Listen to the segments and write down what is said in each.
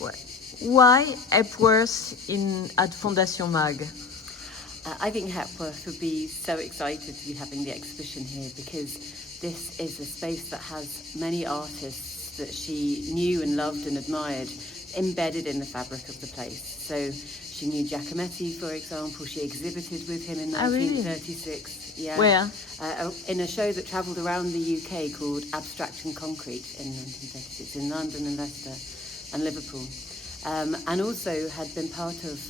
Why Hepworth at Fondation Mag? I think Hepworth would be so excited to be having the exhibition here because this is a space that has many artists that she knew and loved and admired embedded in the fabric of the place. So she knew Giacometti, for example. She exhibited with him in 1936. Really? Yeah. Where? In a show that travelled around the UK called Abstract and Concrete in 1936 in London and Leicester and Liverpool. And also had been part of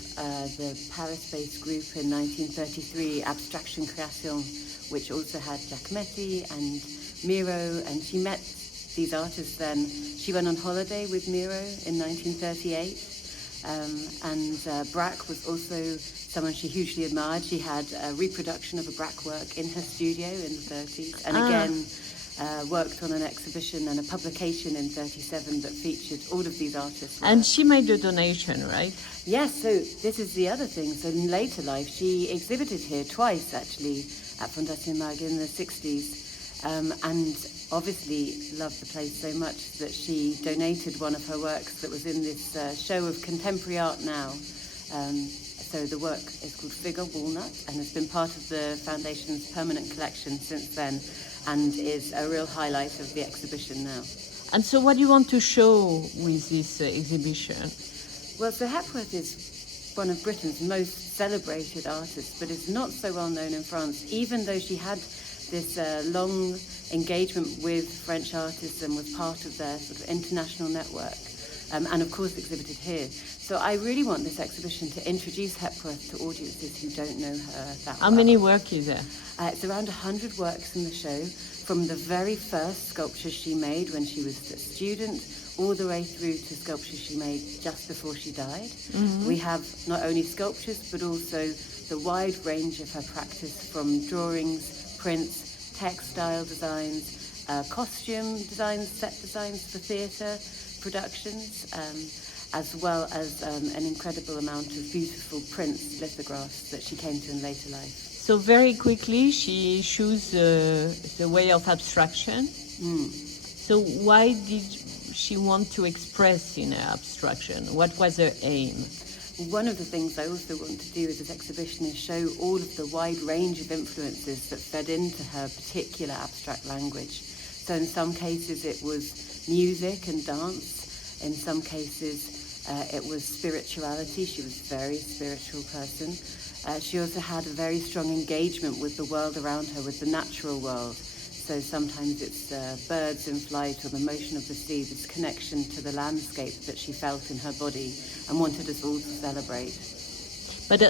the Paris-based group in 1933, Abstraction Création, which also had Giacometti and Miro, and she met these artists then. She went on holiday with Miro in 1938, and Braque was also someone she hugely admired. She had a reproduction of a Braque work in her studio in the 30s, and again worked on an exhibition and a publication in 37 that featured all of these artists. And she made a donation, right? Yes, so this is the other thing. So in later life, she exhibited here twice, actually, at Fondation Mag in the 60s, and obviously loved the place so much that she donated one of her works that was in this show of contemporary art now. So the work is called Figure Walnut and has been part of the Foundation's permanent collection since then, and is a real highlight of the exhibition now. And so what do you want to show with this exhibition? Well, so Hepworth is one of Britain's most celebrated artists, but is not so well known in France, even though she had this long engagement with French artists and was part of their sort of international network, and of course exhibited here. So I really want this exhibition to introduce Hepworth to audiences who don't know her that well. How many work is there? It's around 100 works in the show, from the very first sculptures she made when she was a student, all the way through to sculptures she made just before she died. Mm-hmm. We have not only sculptures, but also the wide range of her practice, from drawings, prints, textile designs, costume designs, set designs for theatre productions, as well as an incredible amount of beautiful prints, lithographs that she came to in later life. So very quickly, she chose the way of abstraction. So why did she want to express in her abstraction? What was her aim? One of the things I also want to do with this exhibition is show all of the wide range of influences that fed into her particular abstract language. So in some cases it was music and dance. In some cases it was spirituality. She was a very spiritual person. She also had a very strong engagement with the world around her, with the natural world. So sometimes it's birds in flight or the motion of the sea, this connection to the landscape that she felt in her body and wanted us all to celebrate. But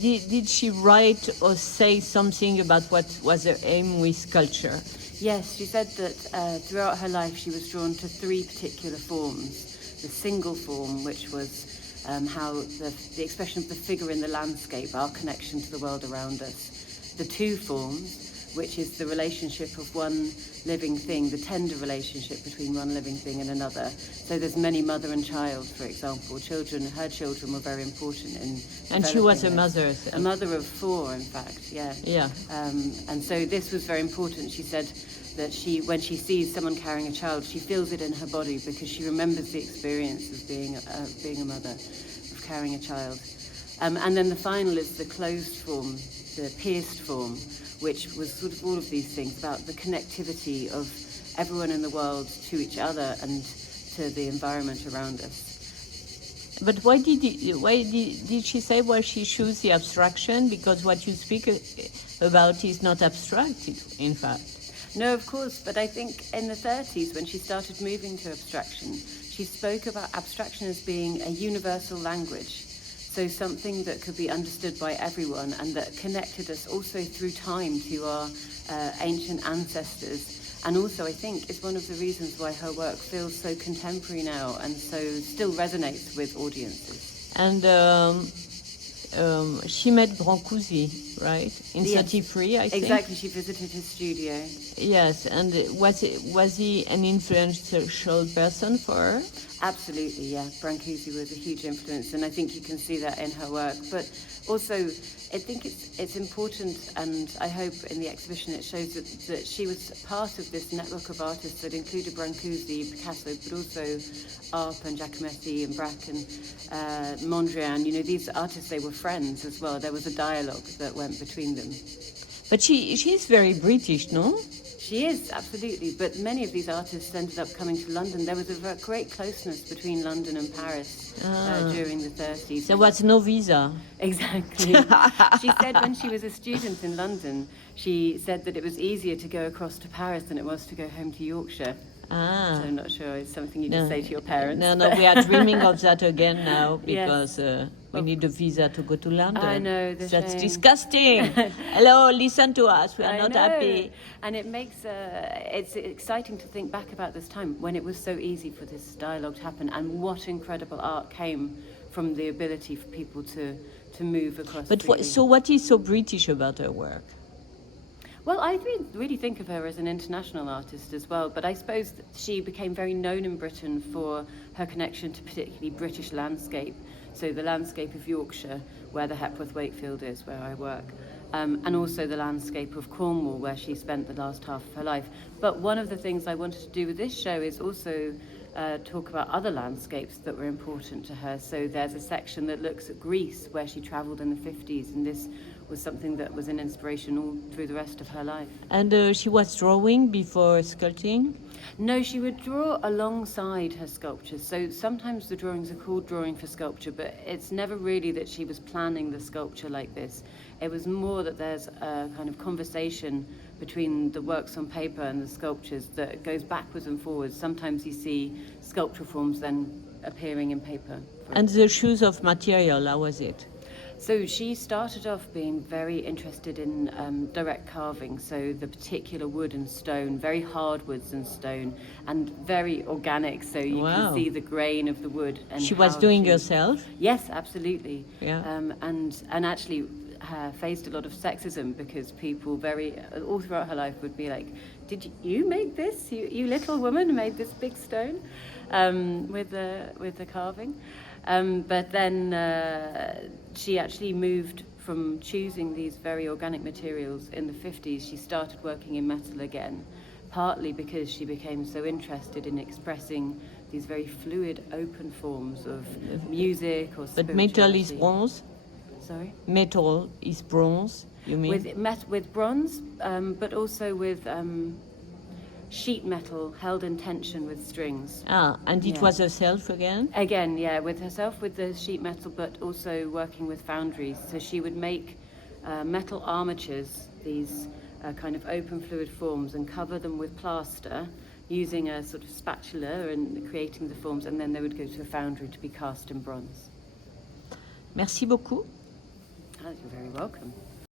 did she write or say something about what was her aim with sculpture? Yes, she said that throughout her life she was drawn to three particular forms. The single form, which was how the expression of the figure in the landscape, our connection to the world around us. The two forms, which is the relationship of one living thing, the tender relationship between one living thing and another. So there's many mother and child, for example. Her children were very important in And she was a mother. A mother of four, in fact, yeah. Yeah. And so this was very important. She said that when she sees someone carrying a child, she feels it in her body because she remembers the experience of being a mother, of carrying a child. And then the final is the closed form, the pierced form, which was sort of all of these things about the connectivity of everyone in the world to each other and to the environment around us. But why did she say why she chose the abstraction? Because what you speak about is not abstract, in fact. No, of course, but I think in the 30s, when she started moving to abstraction, she spoke about abstraction as being a universal language. So something that could be understood by everyone and that connected us also through time to our ancient ancestors. And also, I think, is one of the reasons why her work feels so contemporary now and so still resonates with audiences. And she met Brancusi, right? In 33, I think. Exactly, she visited his studio. Yes, and was he an influential person for her? Absolutely, yeah. Brancusi was a huge influence, and I think you can see that in her work. But also, I think it's important, and I hope in the exhibition it shows that she was part of this network of artists that included Brancusi, Picasso, but also Arp and Giacometti and Braque and Mondrian. You know, these artists, they were friends as well. There was a dialogue that went between them. But she's very British, no? She is, absolutely. But many of these artists ended up coming to London. There was a great closeness between London and Paris during the 30s. There was no visa. Exactly. She said when she was a student in London, she said that it was easier to go across to Paris than it was to go home to Yorkshire. So I'm not sure it's something you just say to your parents. No, we are dreaming of that again now because we need a visa to go to London. I know, that's disgusting. Hello, listen to us. We are not happy. And it makes it's exciting to think back about this time when it was so easy for this dialogue to happen, and what incredible art came from the ability for people to move across. But so what is so British about her work? Well, I really think of her as an international artist as well, but I suppose that she became very known in Britain for her connection to particularly British landscape. So the landscape of Yorkshire, where the Hepworth Wakefield is, where I work, and also the landscape of Cornwall, where she spent the last half of her life. But one of the things I wanted to do with this show is also talk about other landscapes that were important to her. So there's a section that looks at Greece, where she travelled in the 50s, and this was something that was an inspiration all through the rest of her life. And she was drawing before sculpting? No, she would draw alongside her sculptures. So sometimes the drawings are called drawing for sculpture, but it's never really that she was planning the sculpture like this. It was more that there's a kind of conversation between the works on paper and the sculptures that goes backwards and forwards. Sometimes you see sculptural forms then appearing in paper. And the choice of material, how was it? So she started off being very interested in direct carving, so the particular wood and stone, very hard woods and stone, and very organic, so you can see the grain of the wood. And she was doing herself? Yes, absolutely. Yeah. And actually faced a lot of sexism, because people all throughout her life would be like, did you make this? You little woman made this big stone with the carving. But then she actually moved from choosing these very organic materials in the 50s. She started working in metal again, partly because she became so interested in expressing these very fluid, open forms of music or spirituality. But metal is bronze? Sorry? Metal is bronze, you mean? With bronze, but also with sheet metal held in tension with strings. And it was herself again? Again, yeah, with herself with the sheet metal, but also working with foundries. So she would make metal armatures, these kind of open fluid forms, and cover them with plaster using a sort of spatula and creating the forms, and then they would go to a foundry to be cast in bronze. Merci beaucoup. You're very welcome.